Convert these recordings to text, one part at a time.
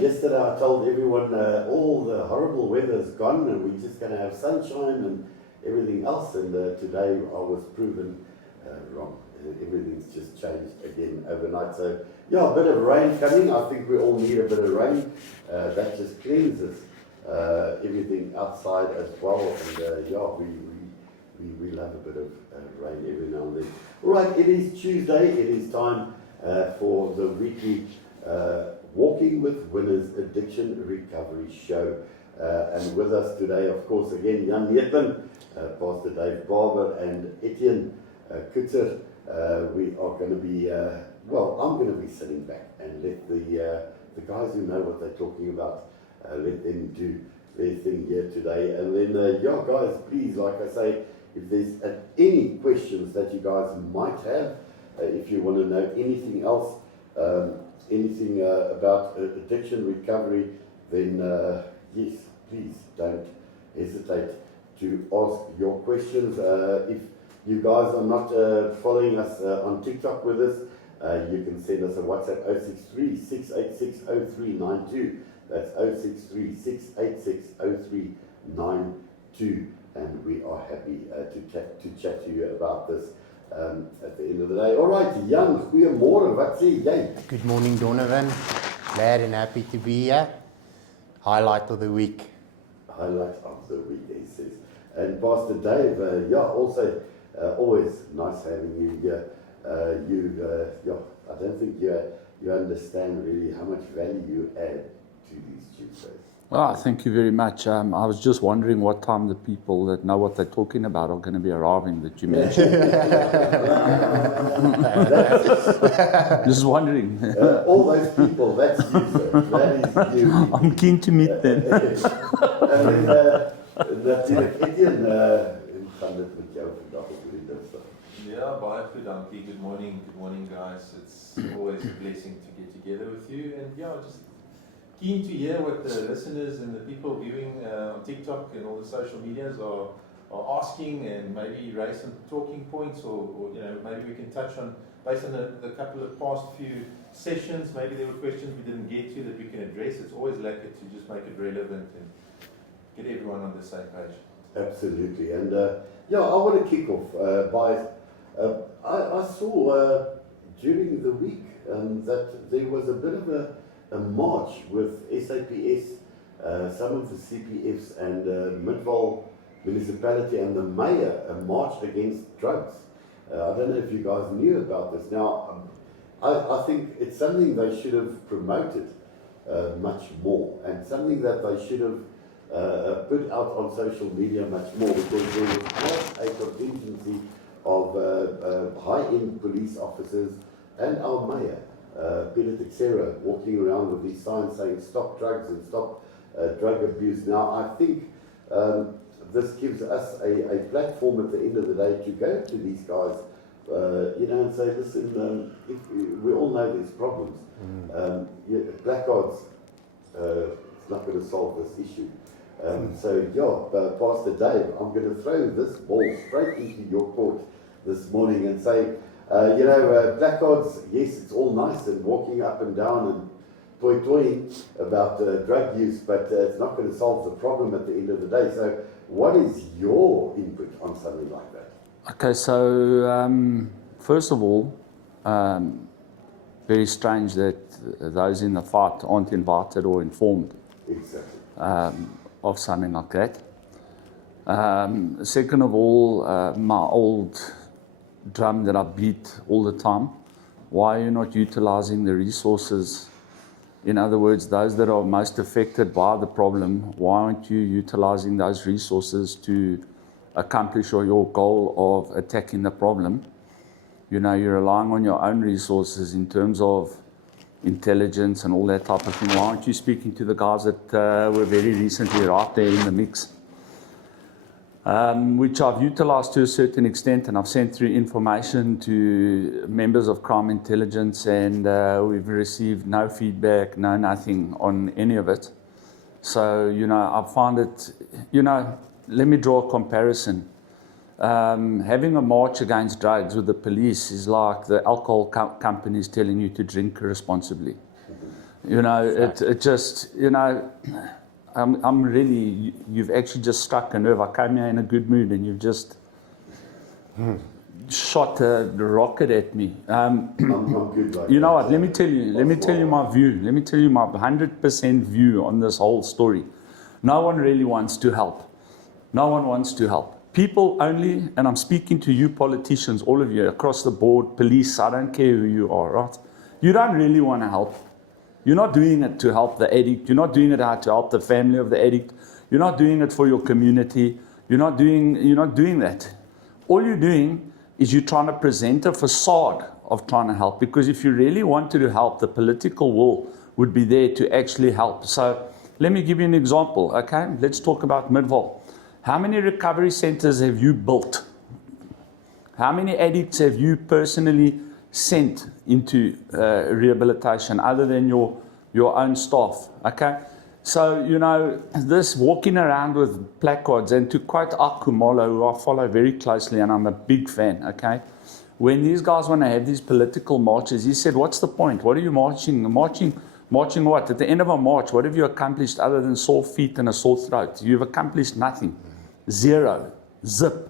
Yesterday I told everyone all the horrible weather's gone and we're just going to have sunshine and everything else, and today I was proven wrong. Everything's just changed again overnight. So yeah, a bit of rain coming. I think we all need a bit of rain. That just cleanses everything outside as well, and yeah, we'll have a bit of rain every now and then. All right, it is Tuesday. It is time for the weekly Walking with Winners Addiction Recovery Show. And with us today, of course, again, Jan Neethen, Pastor Dave Barber, and Etienne Kutzer. We are going to be, well, I'm going to be sitting back and let the guys who know what they're talking about, let them do their thing here today. And then, yeah, guys, please, like I say, if there's any questions that you guys might have, if you want to know anything else, anything about addiction recovery, then yes, please don't hesitate to ask your questions. If you guys are not following us on TikTok with us, you can send us a WhatsApp 063 686 0392. That's 063 686 0392, and we are happy to chat to you about this at the end of the day. All right, Jan, goeiemôre, wat sê jy? Good morning, Donovan. Glad and happy to be here. Highlight of the week. Highlight of the week, he says. And Pastor Dave, yeah, also always nice having you here. Yeah, I don't think you understand really how much value you add to these Tuesdays. Well, thank you very much. I was just wondering what time the people that know what they're talking about are going to be arriving that you mentioned. Just wondering. All those people, that's you, sir. That is you. I'm keen to meet them. En natuurlijk Etienne, hoe gaan dit met jou vandag op die dinsdag? Ja, baie goed, dankie. Good morning guys. It's always a blessing to get together with you, and yeah, just keen to hear what the listeners and the people viewing on TikTok and all the social medias are asking, and maybe raise some talking points, or you know, maybe we can touch on, based on the couple of past few sessions, maybe there were questions we didn't get to that we can address. It's always lekker to just make it relevant and get everyone on the same page. Absolutely, and yeah, I want to kick off by, I saw during the week that there was a bit of a march with SAPS, some of the CPFs and Midvaal municipality and the mayor, a march against drugs. I don't know if you guys knew about this. Now, I think it's something they should have promoted much more, and something that they should have put out on social media much more, because there was quite a contingency of high-end police officers and our mayor, Peter Teixeira, walking around with these signs saying stop drugs and stop drug abuse. Now, I think this gives us a platform at the end of the day to go to these guys, you know, and say, listen, we all know there's problems. Blackguards, it's not going to solve this issue. So, yeah, Pastor Dave, I'm going to throw this ball straight into your court this morning and say, you know, blackguards, yes, it's all nice and walking up and down and toy-toying about drug use, but it's not going to solve the problem at the end of the day. So what is your input on something like that? Okay, so first of all, very strange that those in the fight aren't invited or informed. Exactly. Of something like that. Second of all, my old drum that I beat all the time, why are you not utilizing the resources? In other words, those that are most affected by the problem, why aren't you utilizing those resources to accomplish your goal of attacking the problem? You know, you're relying on your own resources in terms of intelligence and all that type of thing. Why aren't you speaking to the guys that were very recently right there in the mix? which I've utilized to a certain extent, and I've sent through information to members of crime intelligence, and we've received no feedback, no nothing on any of it. So, I found it, let me draw a comparison. Having a march against drugs with the police is like the alcohol companies telling you to drink responsibly. It just, I'm really, you've actually just struck a nerve. I came here in a good mood and you've just shot a rocket at me. I'm good like You know that. what, let me tell you my view. Let me tell you my 100% view on this whole story. No one really wants to help. No one wants to help. People only, and I'm speaking to you politicians, all of you, across the board, police, I don't care who you are, right? You don't really want to help. You're not doing it to help the addict. You're not doing it to help the family of the addict. You're not doing it for your community. You're not doing that. All you're doing is you're trying to present a facade of trying to help, because if you really wanted to help, the political will would be there to actually help. So let me give you an example, okay? Let's talk about Midvaal. How many recovery centers have you built? How many addicts have you personally sent into rehabilitation other than your own staff? Okay, so this walking around with placards, and to quote Akumalo, who I follow very closely and I'm a big fan, okay, when these guys want to have these political marches, he said, what's the point? What are you marching what? At the end of a march, what have you accomplished other than sore feet and a sore throat? You've accomplished nothing. Zero. Zip.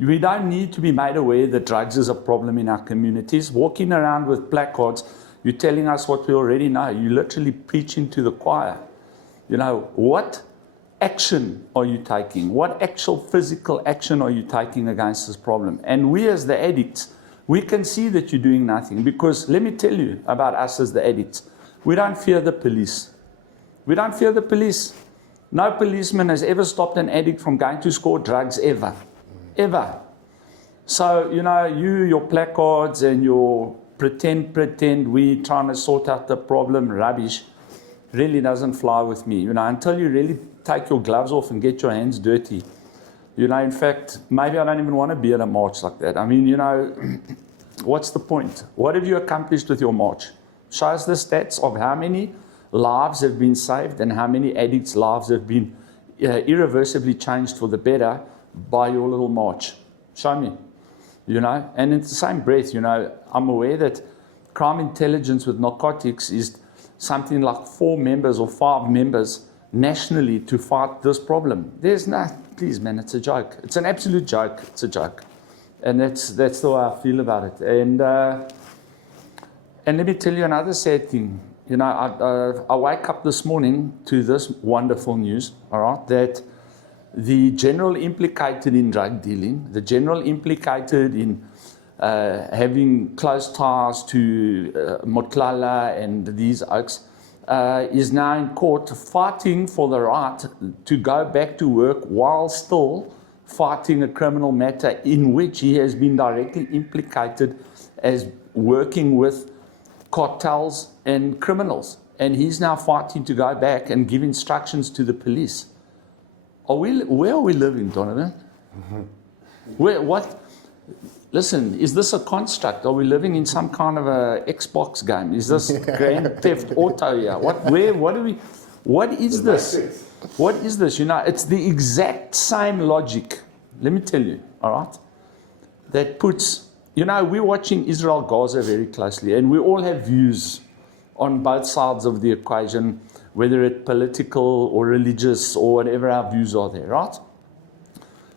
We don't need to be made aware that drugs is a problem in our communities. Walking around with placards, you're telling us what we already know. You're literally preaching to the choir. What action are you taking? What actual physical action are you taking against this problem? And we as the addicts, we can see that you're doing nothing, because let me tell you about us as the addicts. We don't fear the police. We don't fear the police. No policeman has ever stopped an addict from going to score drugs, ever. Ever. So, your placards and your pretend, we trying to sort out the problem, rubbish, really doesn't fly with me. Until you really take your gloves off and get your hands dirty. In fact, maybe I don't even want to be at a march like that. I mean, what's the point? What have you accomplished with your march? Show us the stats of how many lives have been saved and how many addicts' lives have been irreversibly changed for the better by your little march. Show me. And in the same breath, I'm aware that crime intelligence with narcotics is something like 4 members or 5 members nationally to fight this problem. There's please man, it's a joke. It's an absolute joke. It's a joke. And that's the way I feel about it. And let me tell you another sad thing. I wake up this morning to this wonderful news, all right, that the general implicated in drug dealing, the general implicated in having close ties to Motlala and these oaks, is now in court fighting for the right to go back to work while still fighting a criminal matter in which he has been directly implicated as working with cartels and criminals. And he's now fighting to go back and give instructions to the police. Where are we living, Donovan? What? Listen, is this a construct? Are we living in some kind of a Xbox game? Is this Grand Theft Auto here? What is this? What is this? It's the exact same logic. Let me tell you, all right? That puts, we're watching Israel-Gaza very closely, and we all have views on both sides of the equation, whether it's political or religious or whatever our views are there, right?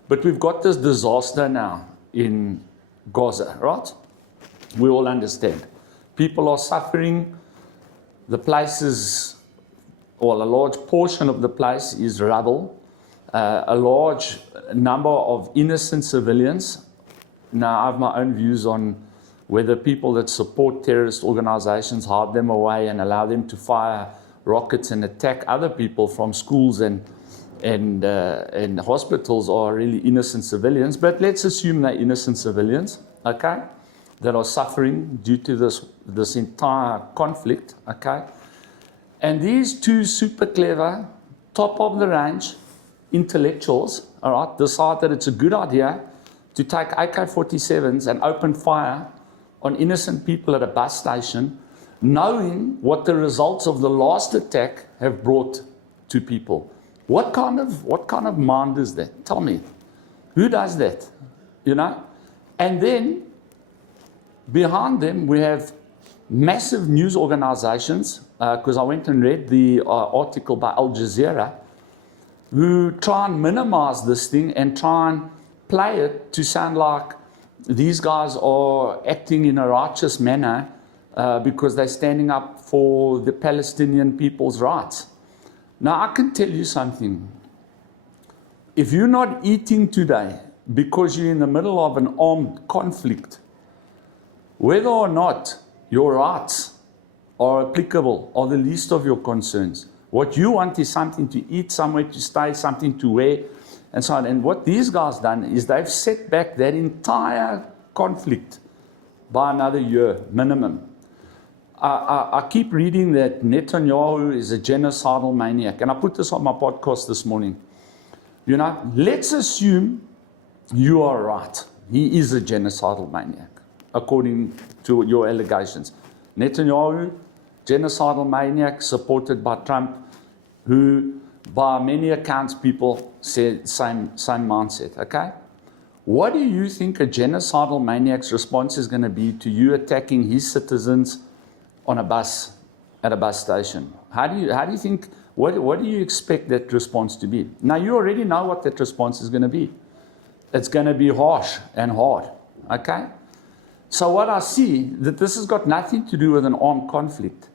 But we've got this disaster now in Gaza, right? We all understand. People are suffering. The place is, well, a large portion of the place is rubble. A large number of innocent civilians. Now, I have my own views on whether people that support terrorist organizations hide them away and allow them to fire rockets and attack other people from schools and hospitals are really innocent civilians. But let's assume they're innocent civilians, okay, that are suffering due to this entire conflict, okay. And these two super clever, top of the range, intellectuals, all right, decide that it's a good idea to take AK-47s and open fire on innocent people at a bus station, knowing what the results of the last attack have brought to people. What kind of mind is that? Tell me. Who does that? You know? And then behind them we have massive news organizations, because I went and read the article by Al Jazeera, who try and minimize this thing and try and play it to sound like these guys are acting in a righteous manner because they're standing up for the Palestinian people's rights. Now, I can tell you something. If you're not eating today because you're in the middle of an armed conflict, whether or not your rights are applicable are the least of your concerns. What you want is something to eat, somewhere to stay, something to wear, and so on. And what these guys done is they've set back that entire conflict by another year minimum. I keep reading that Netanyahu is a genocidal maniac, and I put this on my podcast this morning. You know, let's assume you are right. He is a genocidal maniac, according to your allegations. Netanyahu, genocidal maniac, supported by Trump, who, by many accounts, people said same mindset, okay? What do you think a genocidal maniac's response is going to be to you attacking his citizens on a bus, at a bus station? How do you think, what do you expect that response to be? Now, you already know what that response is going to be. It's going to be harsh and hard, okay? So what I see, that this has got nothing to do with an armed conflict.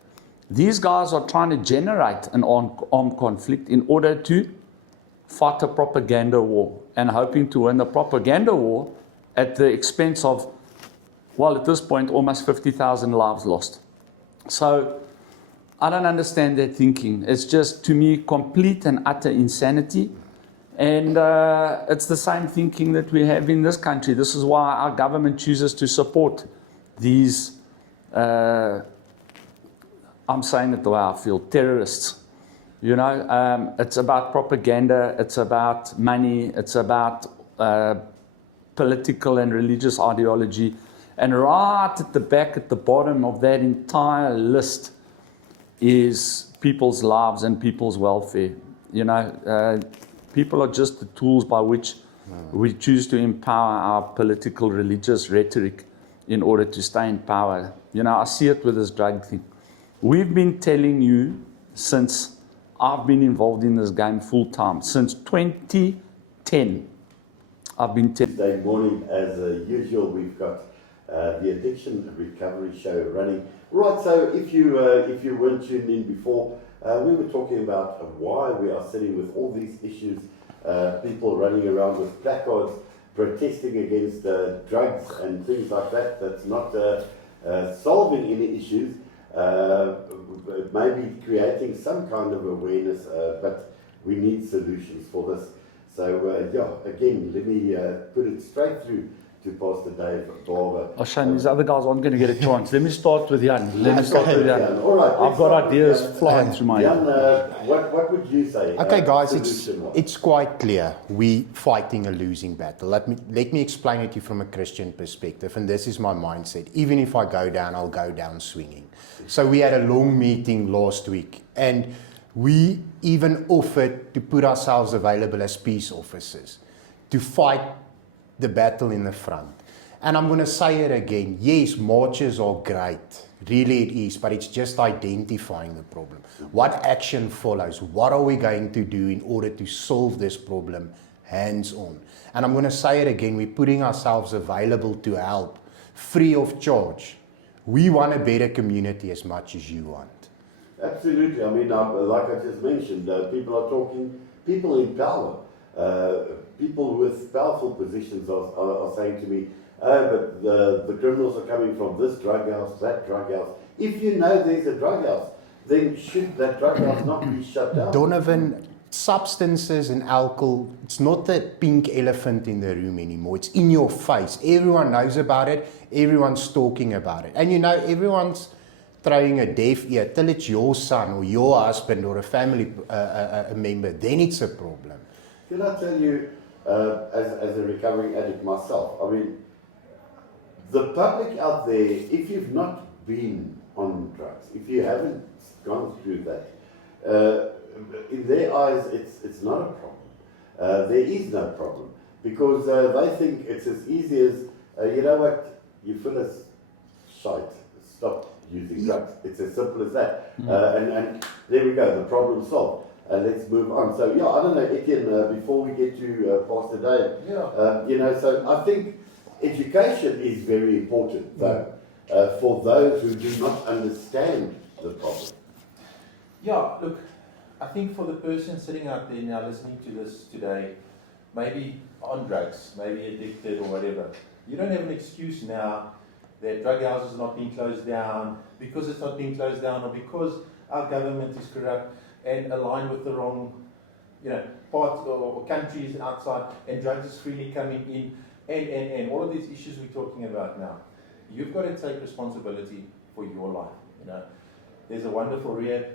These guys are trying to generate an armed conflict in order to fight a propaganda war and hoping to win the propaganda war at the expense of, well, at this point, almost 50,000 lives lost. So I don't understand their thinking. It's just, to me, complete and utter insanity. And it's the same thinking that we have in this country. This is why our government chooses to support these, I'm saying it the way I feel, terrorists. You know, it's about propaganda, it's about money, it's about political and religious ideology. And right at the back, at the bottom of that entire list is people's lives and people's welfare. You know, people are just the tools by which we choose to empower our political, religious rhetoric in order to stay in power. You know, I see it with this drug thing. We've been telling you since I've been involved in this game full time, since 2010. I've been telling. Tuesday morning, as usual, we've got the Addiction Recovery Show running. Right, so if you weren't tuned in before, we were talking about why we are sitting with all these issues, people running around with placards protesting against drugs and things like that. That's not solving any issues, maybe creating some kind of awareness, but we need solutions for this. So yeah, again, let me put it straight through to Pastor Dave Barber. Oh, Shane, these other guys aren't going to get a chance. Let me start with Jan. All right, I've got ideas flying through my Jan, head. what would you say? Okay, guys, solution-wise? it's quite clear. We fighting a losing battle. Let me explain it to you from a Christian perspective, and this is my mindset. Even if I go down, I'll go down swinging. So we had a long meeting last week, and we even offered to put ourselves available as peace officers to fight the battle in the front. And I'm going to say it again. Yes, marches are great. Really it is. But it's just identifying the problem. What action follows? What are we going to do in order to solve this problem hands-on? And I'm going to say it again. We're putting ourselves available to help, free of charge. We want a better community as much as you want. Absolutely. I mean, like I just mentioned, people are talking, people in power. People with powerful positions are saying to me, but the criminals are coming from this drug house, that drug house. If you know there's a drug house, then should that drug house not be shut down? Donovan, substances and alcohol, it's not the pink elephant in the room anymore. It's in your face. Everyone knows about it. Everyone's talking about it. And you know, everyone's throwing a deaf ear till it's your son or your husband or a family member. Then it's a problem. Can I tell you, as a recovering addict myself, I mean, the public out there, if you've not been on drugs, if you haven't gone through that, in their eyes, it's not a problem. There is no problem because they think it's as easy as, you know what, you feel as shite, stop using drugs. It's as simple as that. And there we go, the problem solved. Let's move on. So yeah, I don't know, Etienne, before we get to Pastor Dave, you know, so I think education is very important though, for those who do not understand the problem. Yeah, look, I think for the person sitting out there now listening to this today, maybe on drugs, maybe addicted or whatever, you don't have an excuse now that drug houses are not being closed down because it's not being closed down or because our government is corrupt and aligned with the wrong, you know, parts or countries outside and drugs is freely coming in and all of these issues we're talking about now. You've got to take responsibility for your life. You know, there's a wonderful rehab,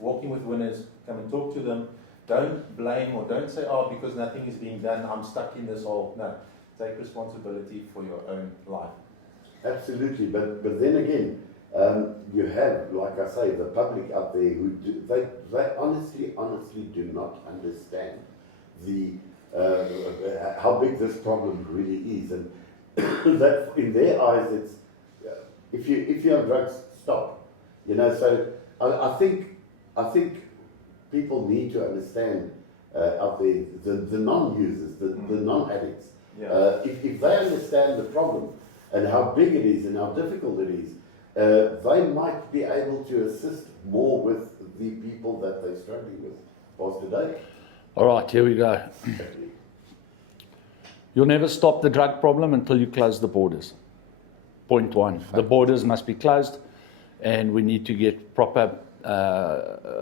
walking with winners, come and talk to them. Don't blame or don't say, oh, because nothing is being done, I'm stuck in this hole. No, take responsibility for your own life. Absolutely, but then again, you have, like I say, the public out there who do, they honestly do not understand the how big this problem really is, and that in their eyes, it's if you're on drugs, stop. You know, so I think people need to understand out there the non-users, the non-addicts. Yeah. If they understand the problem and how big it is and how difficult it is, they might be able to assist more with the people that they're struggling with. Pastor Dave? All right, here we go. You'll never stop the drug problem until you close the borders. Point one, the borders must be closed and we need to get proper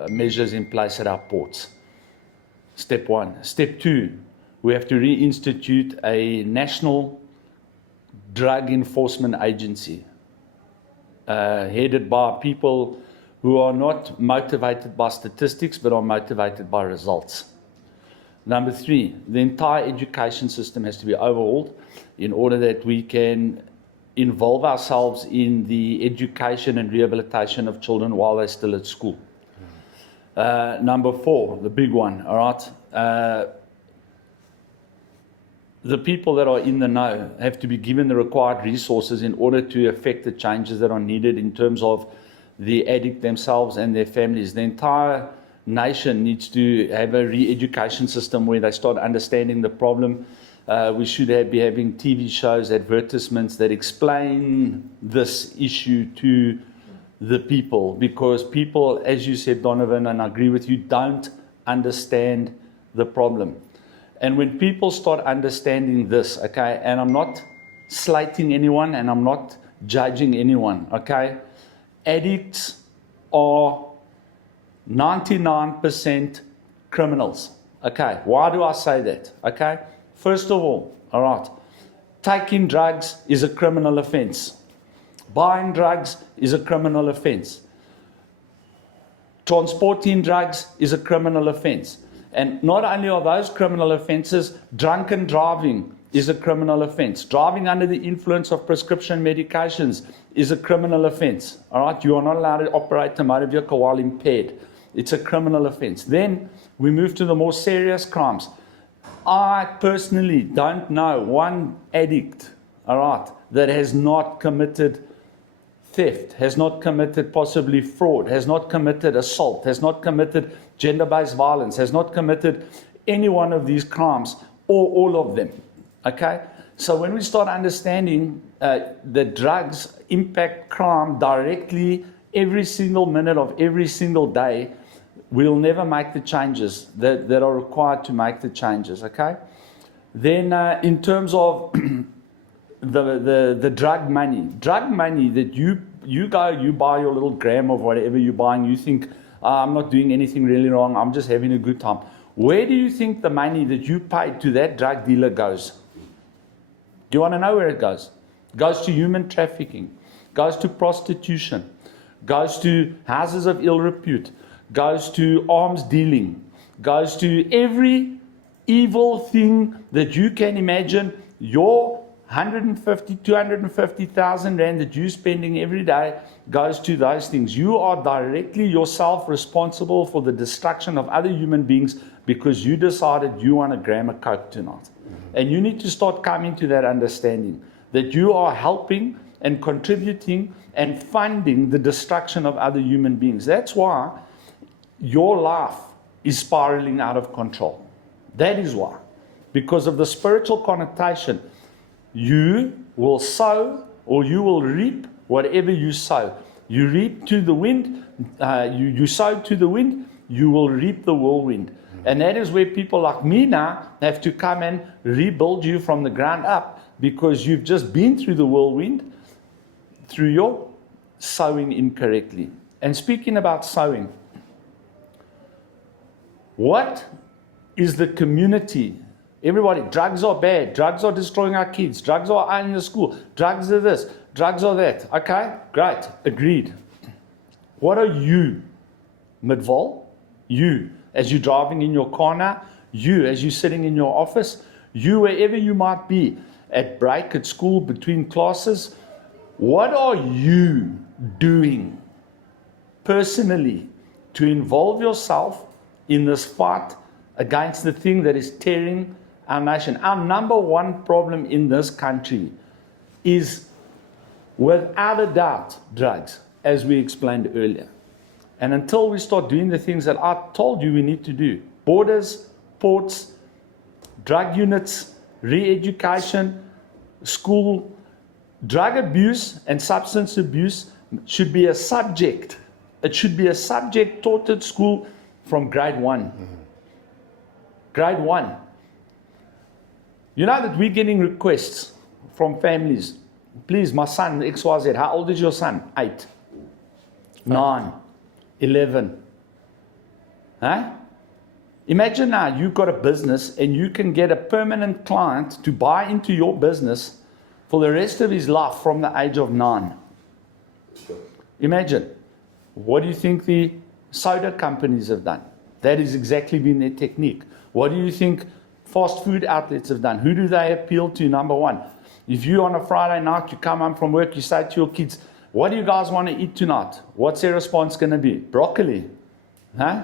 measures in place at our ports. Step one. Step two, we have to reinstitute a national drug enforcement agency headed by people who are not motivated by statistics but are motivated by results. Number three, the entire education system has to be overhauled in order that we can involve ourselves in the education and rehabilitation of children while they're still at school. Number four, the big one, all right? The people that are in the know have to be given the required resources in order to effect the changes that are needed in terms of the addict themselves and their families. The entire nation needs to have a re-education system where they start understanding the problem. We should be having TV shows, advertisements that explain this issue to the people, because people, as you said, Donovan, and I agree with you, don't understand the problem. And when people start understanding this, okay, and I'm not slating anyone and I'm not judging anyone, okay, addicts are 99% criminals. Okay, why do I say that? Okay, first of all right, taking drugs is a criminal offense. Buying drugs is a criminal offense. Transporting drugs is a criminal offense. And not only are those criminal offenses, drunken driving is a criminal offense. Driving under the influence of prescription medications is a criminal offense. All right, you are not allowed to operate a motor vehicle while impaired. It's a criminal offense. Then we move to the more serious crimes. I personally don't know one addict, all right, that has not committed theft, has not committed possibly fraud, has not committed assault, has not committed gender-based violence, has not committed any one of these crimes, or all of them. Okay? So when we start understanding that drugs impact crime directly every single minute of every single day, we'll never make the changes that are required to make the changes. Okay? Then in terms of the drug money that you go, you buy your little gram of whatever you're buying, you think, I'm not doing anything really wrong, I'm just having a good time. Where do you think the money that you paid to that drug dealer goes? Do you want to know where it goes? It goes to human trafficking, goes to prostitution, goes to houses of ill repute, goes to arms dealing, goes to every evil thing that you can imagine, your 150, 250,000 rand that you're spending every day goes to those things. You are directly yourself responsible for the destruction of other human beings because you decided you want a gram of coke tonight. And you need to start coming to that understanding that you are helping and contributing and funding the destruction of other human beings. That's why your life is spiraling out of control. That is why. Because of the spiritual connotation, you will sow or you will reap whatever you sow. You reap to the wind, you sow to the wind, you will reap the whirlwind. And that is where people like me now have to come and rebuild you from the ground up, because you've just been through the whirlwind through your sowing incorrectly. And speaking about sowing, what is the community? Everybody, drugs are bad, drugs are destroying our kids, drugs are in the school, drugs are this, drugs are that. Okay, great, agreed. What are you, Midval? You, as you're driving in your car now, you, as you're sitting in your office, you, wherever you might be, at break, at school, between classes, what are you doing personally to involve yourself in this fight against the thing that is tearing our nation? Our number one problem in this country is, without a doubt, drugs, as we explained earlier. And until we start doing the things that I told you we need to do, borders, ports, drug units, re-education, school, drug abuse and substance abuse should be a subject. It should be a subject taught at school from grade 1. Grade 1. You know that we're getting requests from families. Please, my son, XYZ, how old is your son? 8, 9, 11. Huh? Imagine now you've got a business and you can get a permanent client to buy into your business for the rest of his life from the age of 9. Imagine. What do you think the soda companies have done? That has exactly been their technique. What do you think fast food outlets have done? Who do they appeal to? Number one, if you on a Friday night, you come home from work, you say to your kids, what do you guys want to eat tonight? What's their response going to be? Broccoli. Huh?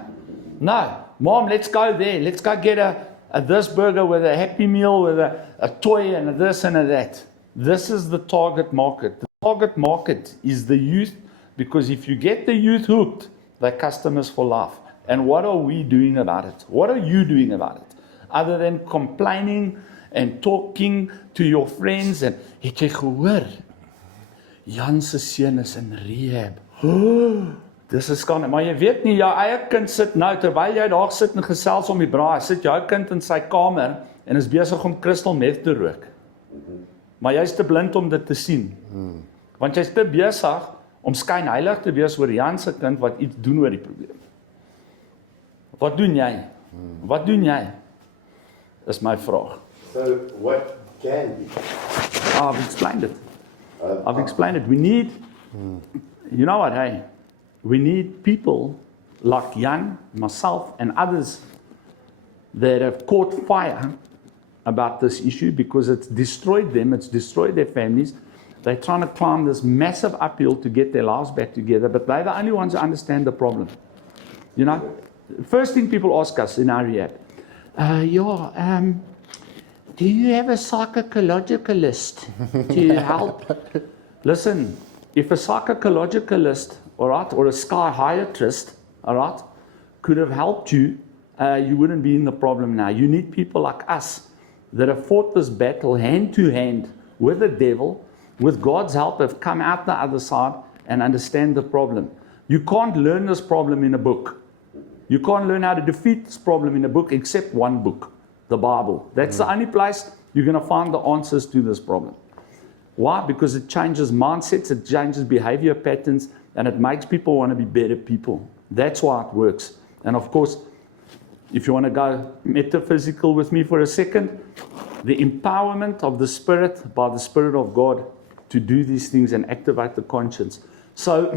No. Mom, let's go there. Let's go get a this burger with a Happy Meal, with a toy and a this and a that. This is the target market. The target market is the youth, because if you get the youth hooked, they're customers for life. And what are we doing about it? What are you doing about it? Other than complaining and talking to your friends and, het jy gehoor? Jan se seun is in rehab. Dis 'n skande, maar jy weet nie, jou eie kind sit nou, terwyl jy daar sit en gesels om die braai, sit jou kind in sy kamer en is besig om crystal meth te rook. Maar jy's te blind om dit te sien. Want jy's te besig om skynheilig te wees oor Jan se kind wat iets doen oor die probleem. Wat doen jy? Wat doen jy? Dis my vraag. So what can be? I've explained it. I've explained it. We need, you know what, hey, we need people like Jan, myself, and others that have caught fire about this issue, because it's destroyed them, it's destroyed their families. They're trying to climb this massive uphill to get their lives back together, but they're the only ones who understand the problem. You know, first thing people ask us in our rehab, do you have a psychologicalist to help? Listen, if a psychologicalist, all right, or a psychiatrist, all right, could have helped you, you wouldn't be in the problem now. You need people like us that have fought this battle hand to hand with the devil, with God's help, have come out the other side and understand the problem. You can't learn this problem in a book. You can't learn how to defeat this problem in a book except one book, the Bible. That's the only place you're going to find the answers to this problem. Why? Because it changes mindsets, it changes behavior patterns, and it makes people want to be better people. That's why it works. And of course, if you want to go metaphysical with me for a second, the empowerment of the Spirit by the Spirit of God to do these things and activate the conscience. So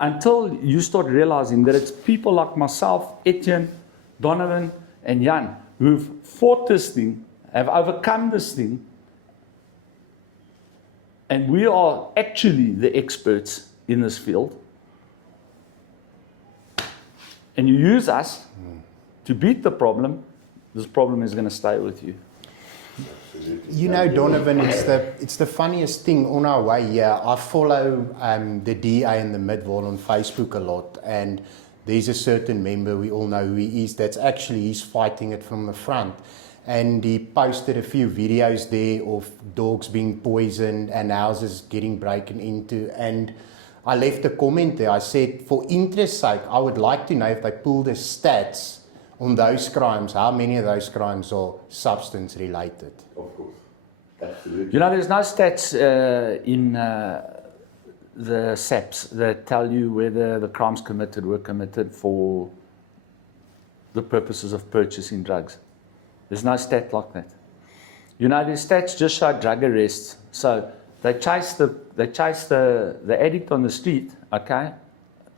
until you start realizing that it's people like myself, Etienne, Donovan, and Jan who've fought this thing, have overcome this thing, and we are actually the experts in this field. And you use us to beat the problem, this problem is going to stay with you. You know, Donovan, it's the funniest thing on our way here. I follow the DA in the Midwall on Facebook a lot, and there's a certain member, we all know who he is, he's fighting it from the front. And he posted a few videos there of dogs being poisoned and houses getting broken into. And I left a comment there. I said, for interest's sake, I would like to know if they pull the stats on those crimes, how many of those crimes are substance related. Of course. Absolutely. You know, there's no stats in the SAPs that tell you whether the crimes committed were committed for the purposes of purchasing drugs. There's no stat like that. You know, the stats just show drug arrests. So they chase the addict on the street, okay,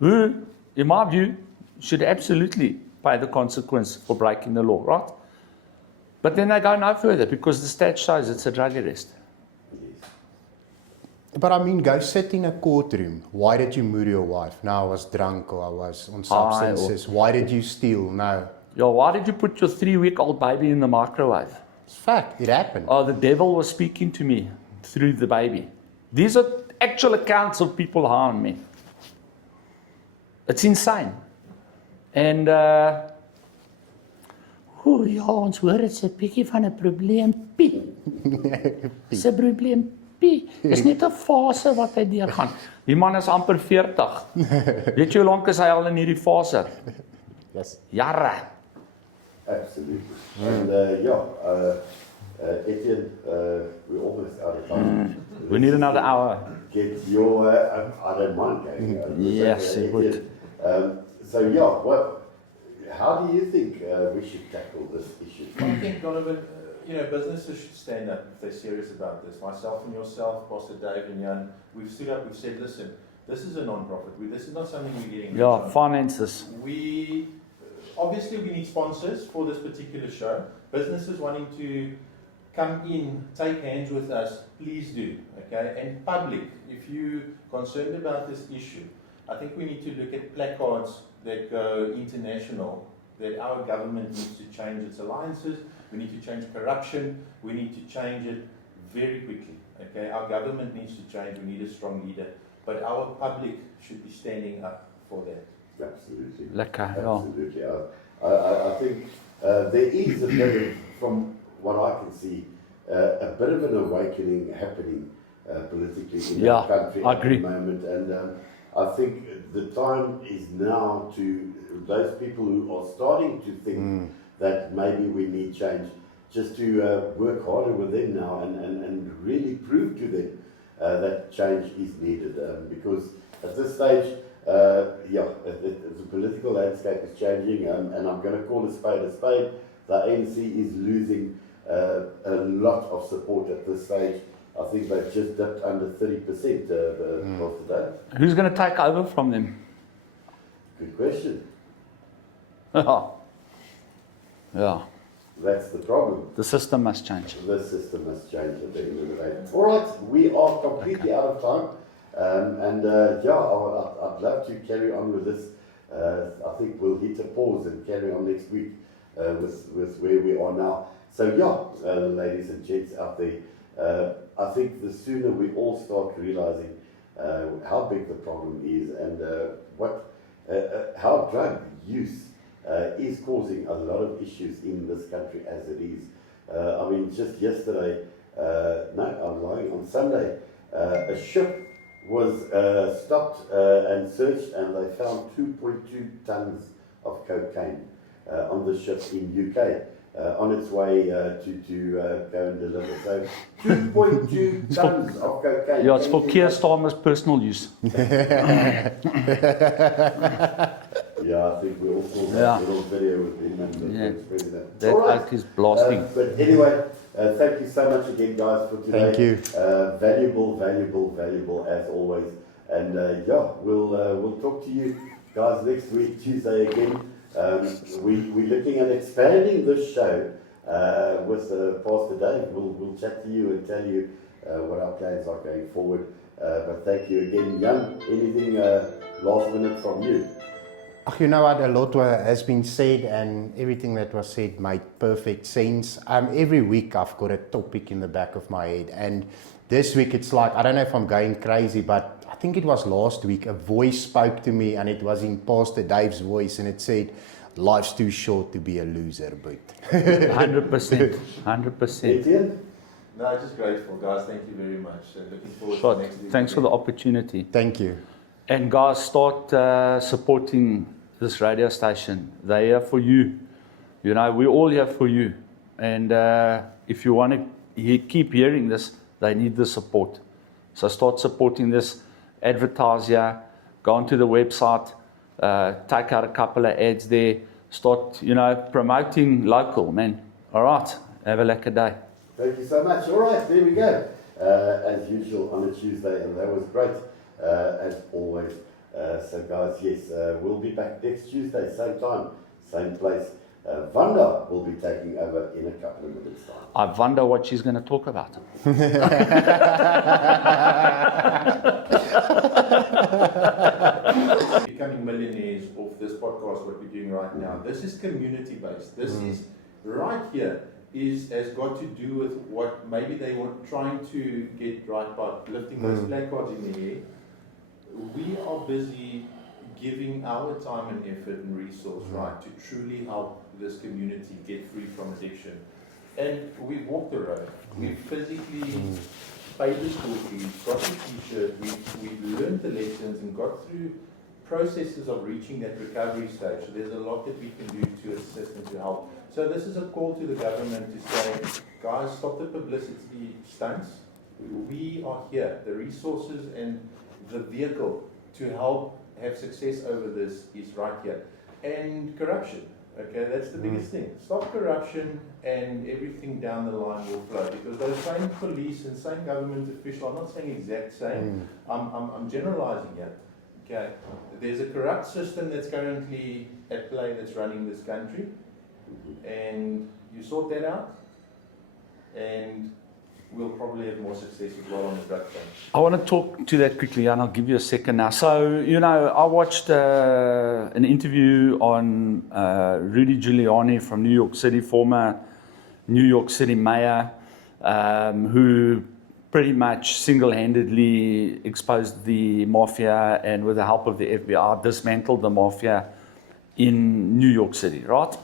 who, in my view, should absolutely pay the consequence for breaking the law, right? But then they go no further because the stat shows it's a drug arrest. But I mean, go sit in a courtroom. Why did you murder your wife? No, I was drunk or I was on substances. Why did you steal? No. Yeah, why did you put your 3-week-old baby in the microwave? It's fact, it happened. Oh, the devil was speaking to me through the baby. These are actual accounts of people harming me. It's insane. En ja, ons hoor dit's 'n bietjie van 'n probleempie. Dis 'n probleempie. Dis net 'n fase wat hy deurgaan. Die man is amper 40. Weet jy hoe lank is hy al in hierdie fase? Yes. Jare. Absolutely. And Etienne, we're almost out of time. We need another hour. Get your, I don't mind going. Yes, it would. So yeah, how do you think we should tackle this issue? I think, Donovan, businesses should stand up if they're serious about this. Myself and yourself, Pastor Dave and Jan, we've stood up, we've said, listen, this is a non-profit. This is not something we're getting rich on. Finances. Obviously we need sponsors for this particular show. Businesses wanting to come in, take hands with us, please do, okay? And public, if you're concerned about this issue, I think we need to look at placards that go international, that our government needs to change its alliances, we need to change corruption, we need to change it very quickly, okay? Our government needs to change, we need a strong leader, but our public should be standing up for that. Absolutely. Lekker, ja. Absolutely. I think there is a bit of, from what I can see, a bit of an awakening happening politically in our country I at agree. the moment. And I think the time is now to those people who are starting to think that maybe we need change, just to work harder with them now and really prove to them that change is needed. Because at this stage, the political landscape is changing, and I'm going to call a spade a spade. The ANC is losing a lot of support at this stage. I think they've just dipped under 30% today. Who's going to take over from them? Good question. Yeah. That's the problem. The system must change. The system must change at the end of the day. All right, we are completely out of time. I'd love to carry on with this. I think we'll hit a pause and carry on next week with where we are now. So ladies and gents out there, I think the sooner we all start realizing how big the problem is and how drug use is causing a lot of issues in this country as it is. I mean, just yesterday, I'm lying, on Sunday, a ship was stopped and searched, and they found 2.2 tons of cocaine on the ship in UK on its way to go and deliver. So 2.2 tons of cocaine. Yeah, it's for Keir Starmer's personal use. Yeah, I think we all saw that little video with him and the president. That act is blasting. But anyway, thank you so much again, guys, for today. Thank you. Valuable as always. And we'll talk to you guys next week, Tuesday again. We're looking at expanding this show with Pastor Dave. We'll chat to you and tell you what our plans are going forward. But thank you again, Jan. Anything last minute from you? You know what, a lot has been said and everything that was said made perfect sense. Every week I've got a topic in the back of my head, and this week it's like, I don't know if I'm going crazy, but I think it was last week, a voice spoke to me and it was in Pastor Dave's voice and it said, life's too short to be a loser, but 100%. 100%. Etienne? No, just grateful, guys. Thank you very much. Looking forward Shot. to next week. Thanks for the opportunity. thank you. And guys, start supporting this radio station. They're here for you. You know, we're all here for you. And if you want to keep hearing this, they need the support. So start supporting this. Advertise here. Go onto the website. Take out a couple of ads there. Start, promoting local, man. All right. Have a lekker day. Thank you so much. All right, there we go. As usual on a Tuesday, and that was great, as always. So guys, yes, we'll be back next Tuesday, same time, same place. Vanda will be taking over in a couple of minutes' time. I wonder what she's going to talk about. Becoming millionaires off this podcast, what we're doing right now. This is community based. This is right here has got to do with what maybe they were trying to get right by lifting those placards in the air. We are busy giving our time and effort and resource, right, to truly help this community get free from addiction. And we've walked the road. We've physically paid the school fees, got the t-shirt, we've learned the lessons and got through processes of reaching that recovery stage. So there's a lot that we can do to assist and to help. So this is a call to the government to say, guys, stop the publicity stunts. We are here. The resources and the vehicle to help have success over this is right here. And corruption, okay, that's the biggest thing. Stop corruption and everything down the line will flow, because those same police and same government official, I'm not saying exact same, I'm generalizing here, okay. There's a corrupt system that's currently at play that's running this country, and you sort that out, and we'll probably have more success as well on the drug front. I want to talk to that quickly, and I'll give you a second now. So, I watched an interview on Rudy Giuliani from New York City, former New York City mayor, who pretty much single-handedly exposed the mafia and with the help of the FBI dismantled the mafia in New York City, right?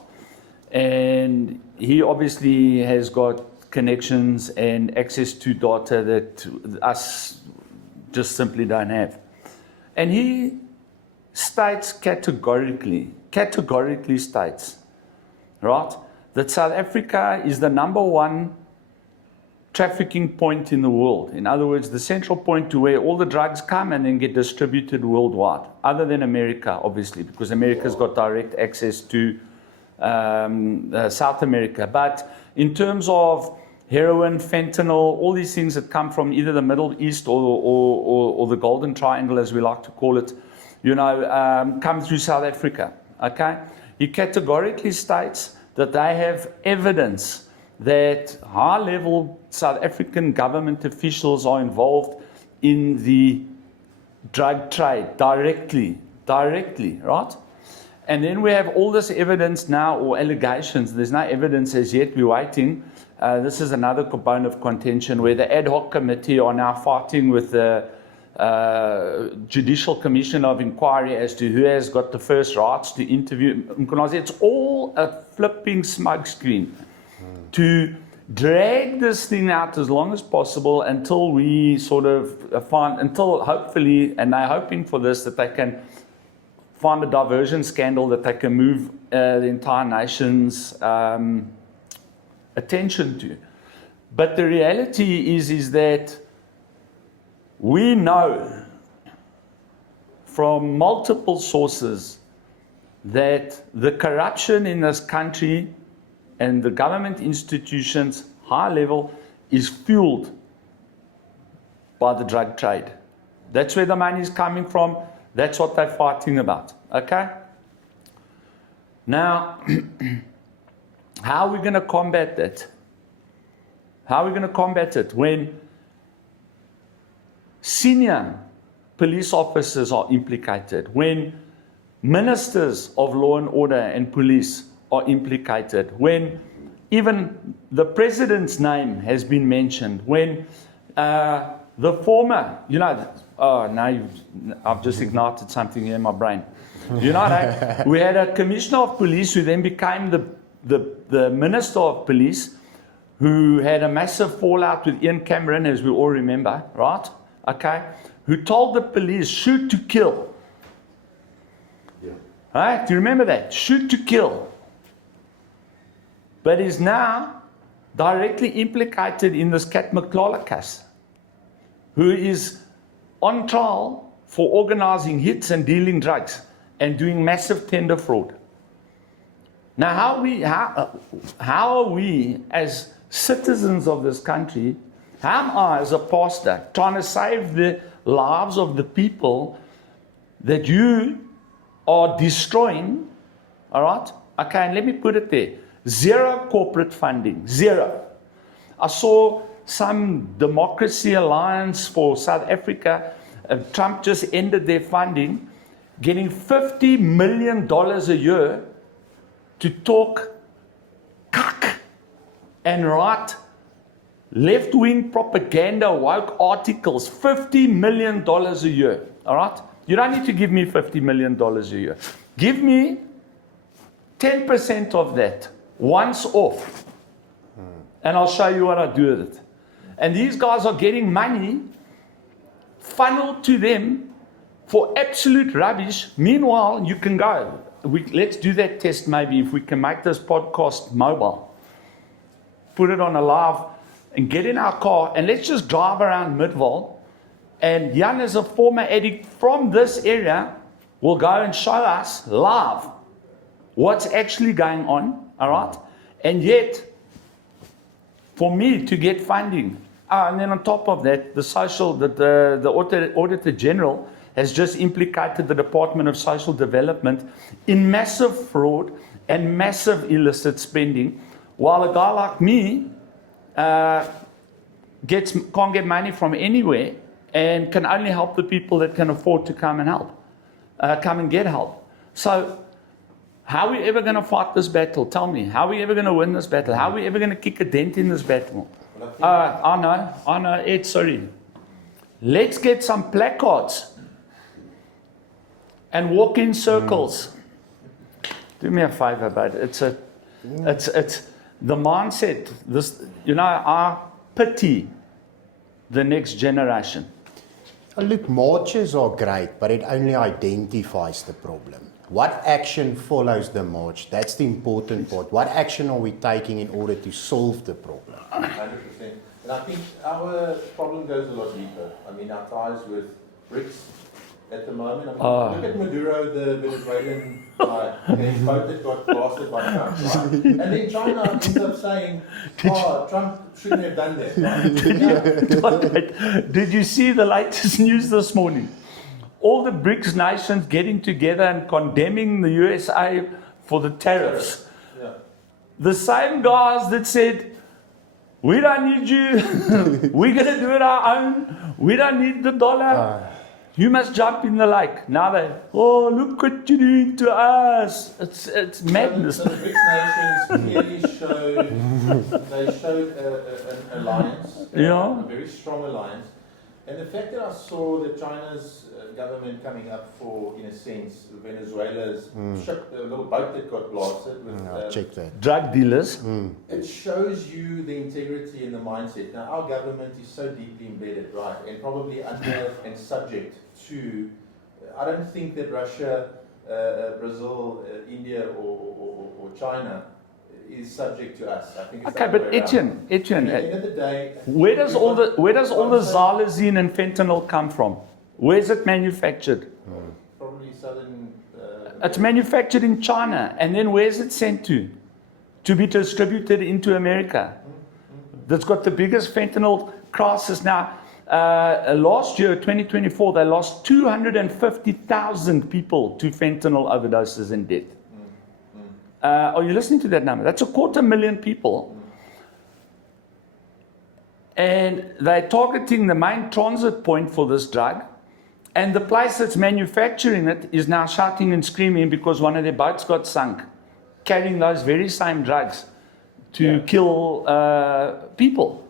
And he obviously has got connections and access to data that us just simply don't have. And he states categorically states, right, that South Africa is the number one trafficking point in the world. In other words, the central point to where all the drugs come and then get distributed worldwide, other than America, obviously, because America's got direct access to South America. But in terms of heroin, fentanyl, all these things that come from either the Middle East or the Golden Triangle, as we like to call it, come through South Africa. Okay? He categorically states that they have evidence that high-level South African government officials are involved in the drug trade directly, right? And then we have all this evidence now, or allegations. There's no evidence as yet. We're waiting. This is another component of contention where the ad hoc committee are now fighting with the Judicial Commission of Inquiry as to who has got the first rights to interview. It's all a flipping smokescreen to drag this thing out as long as possible until we sort of until hopefully, and they're hoping for this, that they can find a diversion scandal that they can move the entire nation's attention to. But the reality is that we know from multiple sources that the corruption in this country and the government institutions, high level, is fueled by the drug trade. That's where the money is coming from. That's what they're fighting about. Okay? Now, how are we going to combat that? How are we going to combat it when senior police officers are implicated, when ministers of law and order and police are implicated, when even the president's name has been mentioned, when the former, I've just ignited something here in my brain. We had a commissioner of police who then became the minister of police, who had a massive fallout with Ian Cameron, as we all remember, right? Okay, who told the police, shoot to kill. Yeah. Right? Do you remember that? Shoot to kill. But is now directly implicated in this Cat McClellan case, who is on trial for organizing hits and dealing drugs and doing massive tender fraud. Now, how are we as citizens of this country, how am I as a pastor trying to save the lives of the people that you are destroying? All right? Okay, and let me put it there. Zero corporate funding. Zero. I saw some Democracy Alliance for South Africa. Trump just ended their funding, getting $50 million a year to talk cuck and write left-wing propaganda, woke articles. $50 million a year. All right? You don't need to give me $50 million a year. Give me 10% of that once off, and I'll show you what I do with it. And these guys are getting money funneled to them for absolute rubbish. Meanwhile, you can go. Let's do that test maybe, if we can make this podcast mobile. Put it on a live and get in our car and let's just drive around Midvale. And Jan, as a former addict from this area, will go and show us live what's actually going on. All right? And yet, for me to get funding, and then on top of that, the Auditor General has just implicated the Department of Social Development in massive fraud and massive illicit spending, while a guy like me can't get money from anywhere and can only help the people that can afford to come and get help. So, how are we ever going to fight this battle? Tell me. How are we ever going to win this battle? How are we ever going to kick a dent in this battle? I know, Ed, sorry. Let's get some placards and walk in circles. Do me a favor, bud. It's the mindset. I pity the next generation. Look, marches are great, but it only identifies the problem. What action follows the march? That's the important part. What action are we taking in order to solve the problem? 100%. And I think our problem goes a lot deeper. I mean, our ties with BRICS at the moment. I mean, look at Maduro, the Venezuelan guy, his boat that got blasted by Trump, right? And then China ends up saying, Trump shouldn't have done that. Right? Did you see the latest news this morning? All the BRICS nations getting together and condemning the USA for the tariffs. Yeah. The same guys that said, we don't need you, we're going to do it our own, we don't need the dollar, you must jump in the lake. Now look what you're doing to us. It's madness. So the BRICS nations clearly showed an alliance, a very strong alliance. And the fact that I saw that China's government coming up for, in a sense, Venezuela's ship, the little boat that got blasted with Check that. Drug dealers. It shows you the integrity and the mindset. Now, our government is so deeply embedded, right, and probably under and subject to. I don't think that Russia, Brazil, India, or China is subject to us. I think it's Okay, but Etienne, at the end of the day, where does all the xylazine and fentanyl come from? Where is it manufactured? Probably southern. It's manufactured in China, and then where is it sent to? To be distributed into America. That's got the biggest fentanyl crisis now. Last year, 2024, they lost 250,000 people to fentanyl overdoses and death. Are you listening to that number? That's 250,000 people. And they're targeting the main transit point for this drug. And the place that's manufacturing it is now shouting and screaming because one of their boats got sunk, carrying those very same drugs to kill people.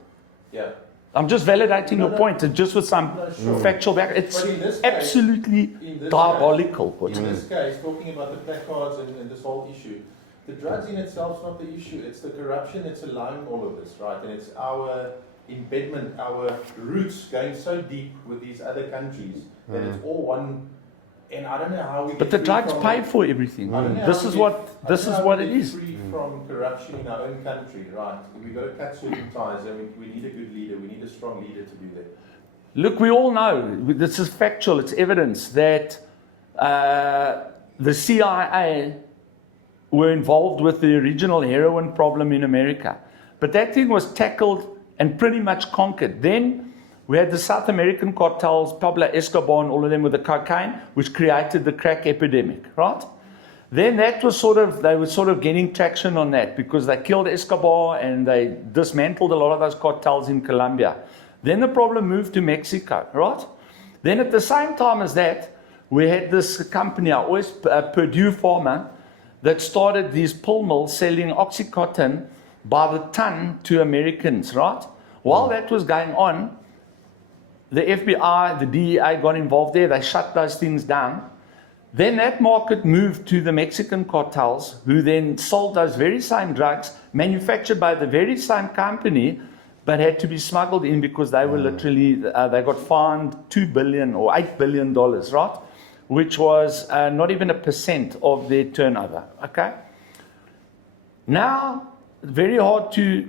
Yeah. I'm just validating your point, just with some factual background. It's But in this case- absolutely in this diabolical. In this case, talking about the placards and this whole issue, the drugs in itself is not the issue. It's the corruption that's allowing all of this, right? And it's our embedment, our roots going so deep with these other countries that it's all one. And I don't know how we. But get the free drugs from- pay for everything. I don't know This how is we what get- I this don't is know what how it we get is. Free from corruption in our own country, right? We've got to cut certain ties, and we need a good leader. We need a strong leader to do that. Look, we all know, this is factual, it's evidence that the CIA were involved with the original heroin problem in America. But that thing was tackled and pretty much conquered. Then we had the South American cartels, Pablo Escobar and all of them with the cocaine, which created the crack epidemic, right? Then that was they were sort of getting traction on that because they killed Escobar and they dismantled a lot of those cartels in Colombia. Then the problem moved to Mexico, right? Then at the same time as that, we had this company, Purdue Pharma, that started these pill mills selling Oxycontin by the ton to Americans, right? While that was going on, the FBI, the DEA got involved there. They shut those things down. Then that market moved to the Mexican cartels, who then sold those very same drugs, manufactured by the very same company, but had to be smuggled in because they were literally, they got fined $2 billion or $8 billion, right? Which was not even 1% of their turnover, okay? Now, very hard to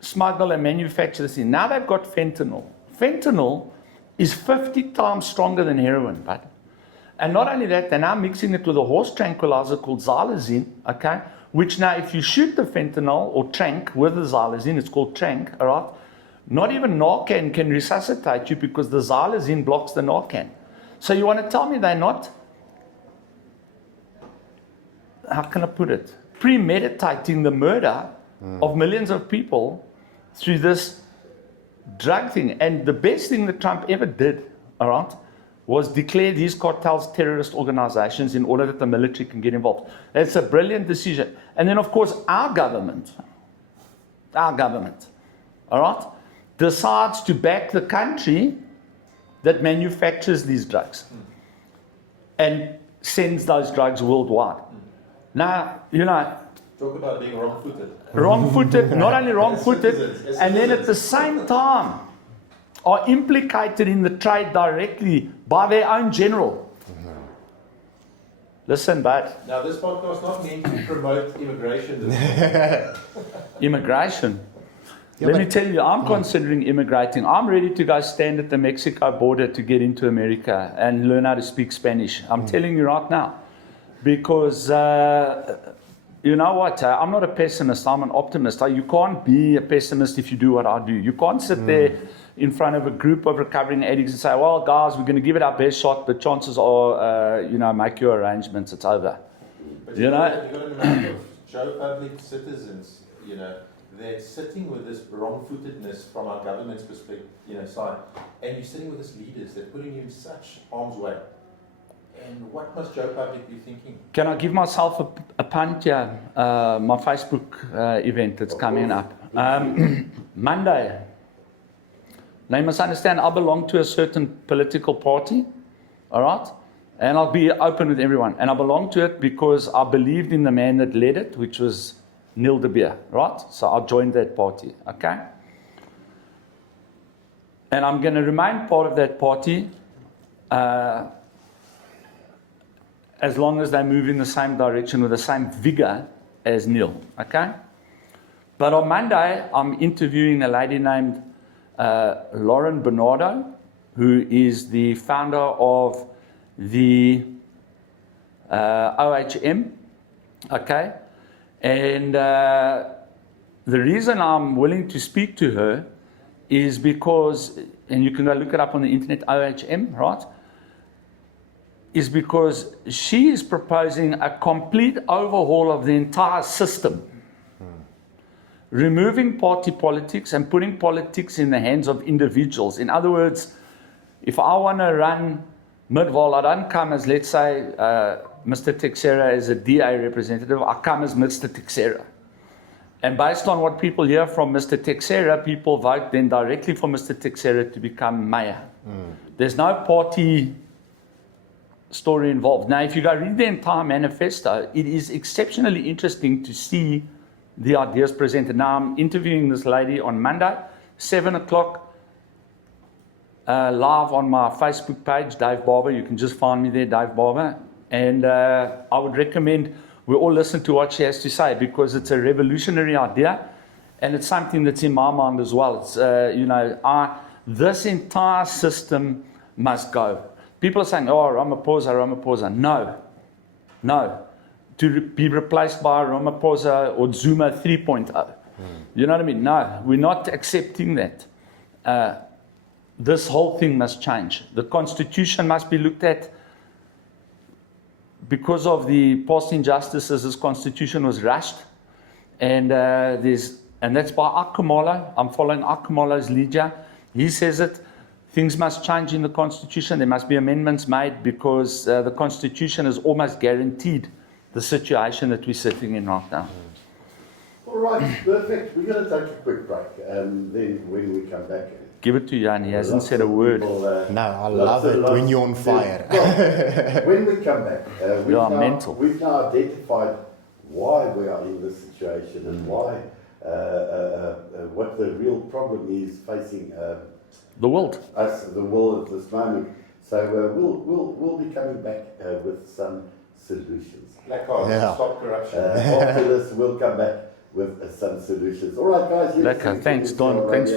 smuggle and manufacture this in. Now they've got fentanyl. Fentanyl is 50 times stronger than heroin, but. And not only that, they're now mixing it with a horse tranquilizer called xylazine, okay? Which now, if you shoot the fentanyl or trank with the xylazine, it's called trank, all right? Not even Narcan can resuscitate you because the xylazine blocks the Narcan. So you want to tell me they're not, how can I put it, premeditating the murder of millions of people through this drug thing? And the best thing that Trump ever did, all right, was declare these cartels terrorist organizations in order that the military can get involved. That's a brilliant decision. And then, of course, our government, all right, decides to back the country that manufactures these drugs and sends those drugs worldwide. Now, you know, Talk about being wrong-footed. wrong-footed, not only wrong-footed, As and then at citizens. the same time are implicated in the trade directly by their own general. Listen, bud, Now, this podcast is not meant to promote immigration. immigration. Yeah, Let me but- tell you, I'm considering immigrating. I'm ready to go stand at the Mexico border to get into America and learn how to speak Spanish. I'm telling you right now. Because, you know what, I'm not a pessimist, I'm an optimist. You can't be a pessimist if you do what I do. You can't sit there in front of a group of recovering addicts and say, well, guys, we're going to give it our best shot, but chances are, make your arrangements, it's over. But You know- you've got an amount of Joe public citizens, that's sitting with this wrong-footedness from our government's perspective, side, and you're sitting with these leaders that are putting you in such harm's way. And what must Joe public be thinking? Can I give myself a punt here? My Facebook event that's coming up. Monday. Now you must understand, I belong to a certain political party, all right? And I'll be open with everyone. And I belong to it because I believed in the man that led it, which was Neil de Beer, right? So I joined that party, okay? And I'm going to remain part of that party as long as they move in the same direction with the same vigor as Neil, okay? But on Monday, I'm interviewing a lady named Lauren Bernardo, who is the founder of the OHM, okay? And the reason I'm willing to speak to her is because, and you can go look it up on the internet, OHM, right? is because she is proposing a complete overhaul of the entire system. Removing party politics and putting politics in the hands of individuals. In other words, if I want to run Midvaal, I don't come as, let's say, Mr. Texera as a DA representative, I come as Mr. Texera. And based on what people hear from Mr. Texera, people vote then directly for Mr. Texera to become mayor. There's no party story involved. Now, if you go read the entire manifesto, it is exceptionally interesting to see the ideas presented. Now, I'm interviewing this lady on Monday, 7 o'clock, live on my Facebook page, Dave Barber. You can just find me there, Dave Barber. And I would recommend we all listen to what she has to say, because it's a revolutionary idea, and it's something that's in my mind as well. It's, this entire system must go. People are saying, oh, Ramaphosa. No. To be replaced by Ramaphosa or Zuma 3.0. You know what I mean? No, we're not accepting that. This whole thing must change. The constitution must be looked at. Because of the past injustices, this constitution was rushed. And that's by Akamala. I'm following Akamala's lead. He says it. Things must change in the constitution. There must be amendments made, because the constitution is almost guaranteed the situation that we're sitting in right now. All right, perfect. We're going to take a quick break. Then when we come back, Give it to Jan. He hasn't said a word. No, I love it when you're on fire. Well, when we come back, You are mental. we've now identified why we are in this situation and why, what the real problem is facing The world. us, the world at this moment. So we'll be coming back with some solutions. Black Heart, Yeah. stop corruption. After this, we'll come back with some solutions. All right, guys. Lekker. Thanks, Don. Thanks.